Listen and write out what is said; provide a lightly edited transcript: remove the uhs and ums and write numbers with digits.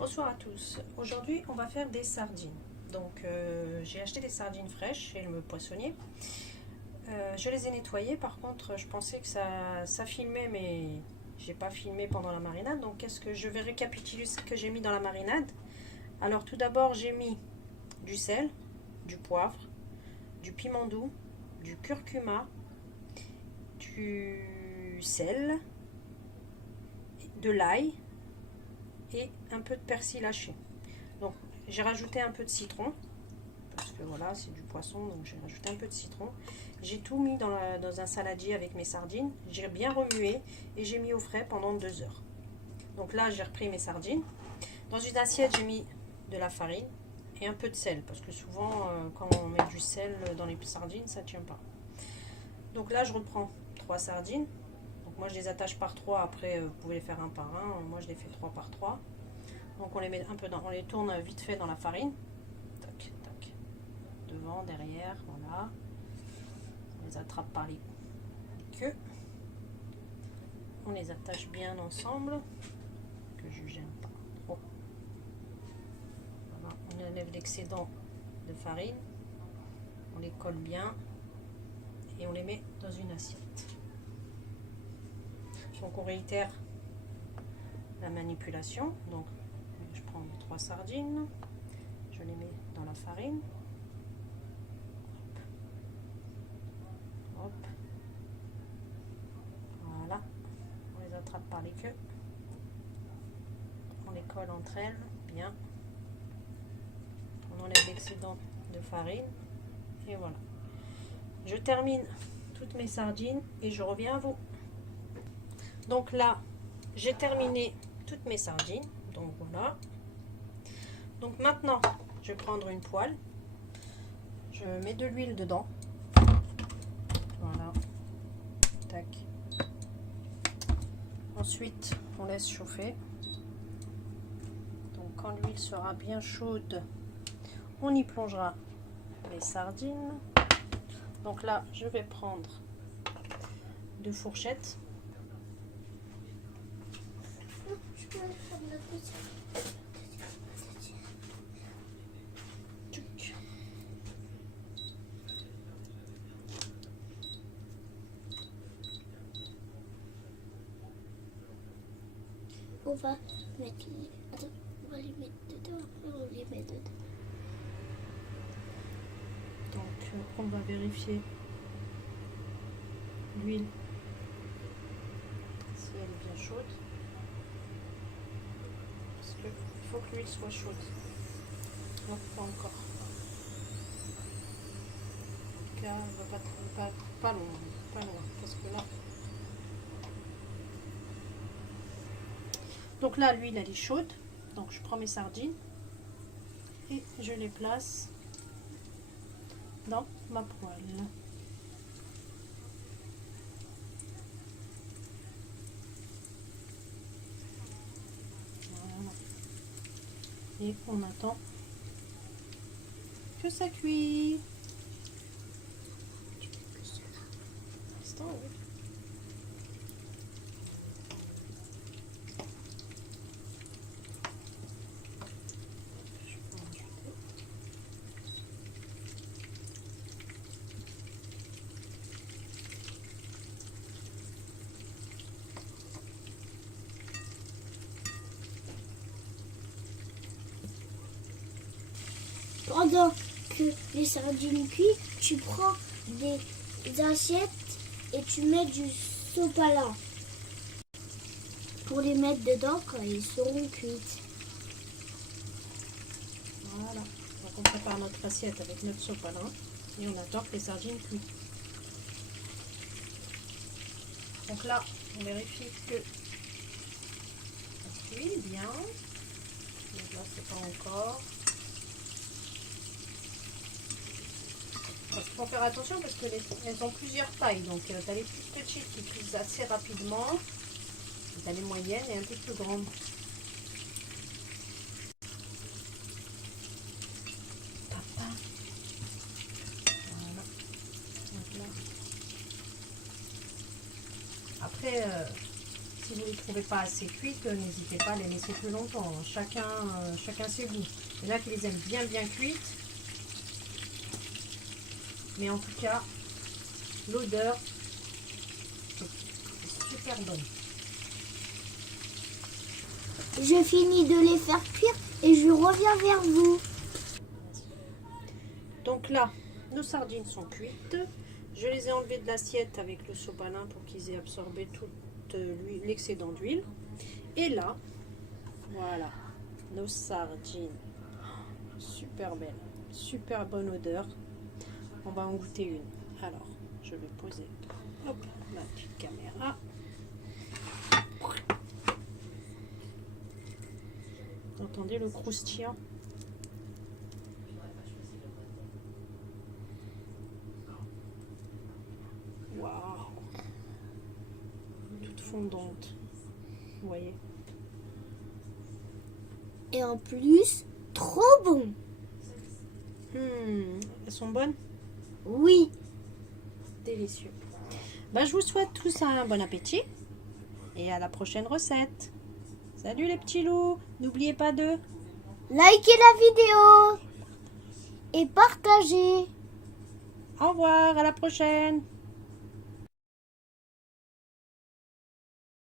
Bonsoir à tous. Aujourd'hui, on va faire des sardines. Donc, j'ai acheté des sardines fraîches chez le poissonnier. Je les ai nettoyées. Par contre, je pensais que ça filmait, mais j'ai pas filmé pendant la marinade. Donc, qu'est-ce que je vais récapituler ce que j'ai mis dans la marinade? Alors, tout d'abord, j'ai mis du sel, du poivre, du piment doux, du curcuma, du sel, de l'ail et un peu de persil haché. Donc j'ai rajouté un peu de citron parce que voilà, c'est du poisson, donc j'ai rajouté un peu de citron. J'ai tout mis dans un saladier avec mes sardines. J'ai bien remué et j'ai mis au frais pendant 2 heures. Donc là, j'ai repris mes sardines. Dans une assiette, j'ai mis de la farine et un peu de sel parce que souvent, quand on met du sel dans les sardines, ça ne tient pas. Donc là, je reprends 3 sardines. Donc moi, je les attache par 3. Après, vous pouvez les faire un par un. Moi, je les fais 3 par 3. Donc on les met un peu on les tourne vite fait dans la farine. Tac, tac. Devant, derrière, voilà. On les attrape par les queues. On les attache bien ensemble. Que je gêne pas trop. Voilà. On enlève l'excédent de farine. On les colle bien. Et on les met dans une assiette. Donc on réitère la manipulation. Donc je prends mes 3 sardines. Je les mets dans la farine. Hop. Voilà, on les attrape par les queues, on les colle entre elles, bien, on enlève l'excédent de farine, et voilà. Je termine toutes mes sardines et je reviens à vous. Donc là, j'ai terminé toutes mes sardines, donc voilà. Donc maintenant, je vais prendre une poêle, je mets de l'huile dedans, voilà, tac. Ensuite, on laisse chauffer. Donc quand l'huile sera bien chaude, on y plongera les sardines. Donc là, je vais prendre 2 fourchettes. On va mettre on va les mettre dedans, après on les met dedans. Donc on va vérifier l'huile si elle est bien chaude. Parce qu'il faut que l'huile soit chaude. Non, pas encore. En tout cas, elle va pas loin, pas loin. Parce que là. Donc là, l'huile elle est chaude. Donc je prends mes sardines et je les place dans ma poêle. Voilà. Et on attend que ça cuit. Instant, oui. Pendant que les sardines cuisent, tu prends des assiettes et tu mets du sopalin pour les mettre dedans quand ils seront cuites. Voilà. Donc on prépare notre assiette avec notre sopalin et on attend que les sardines cuisent. Donc là, on vérifie que ça cuit bien. Donc là, c'est pas encore. Il faut faire attention parce qu'elles ont plusieurs tailles. Donc, tu as les plus petites qui cuisent assez rapidement. Tu as les moyennes et un peu plus grandes. Papa. Voilà. Donc là. Après, si vous ne les trouvez pas assez cuites, n'hésitez pas à les laisser plus longtemps. Chacun ses goûts. Il y en a qui les aiment bien cuites. Mais en tout cas, l'odeur est super bonne. Je finis de les faire cuire et je reviens vers vous. Donc là, nos sardines sont cuites. Je les ai enlevées de l'assiette avec le sopalin pour qu'ils aient absorbé tout l'excédent d'huile. Et là, voilà, nos sardines. Super belles, super bonne odeur. On va en goûter une. Alors, je vais poser hop, ma petite caméra. Vous entendez le croustillant? Waouh! Toute fondante. Vous voyez? Et en plus, trop bon. Elles sont bonnes? Oui. Délicieux. Bah, je vous souhaite tous un bon appétit et à la prochaine recette. Salut les petits loups. N'oubliez pas de Likez la vidéo et partagez. au revoir, à la prochaine.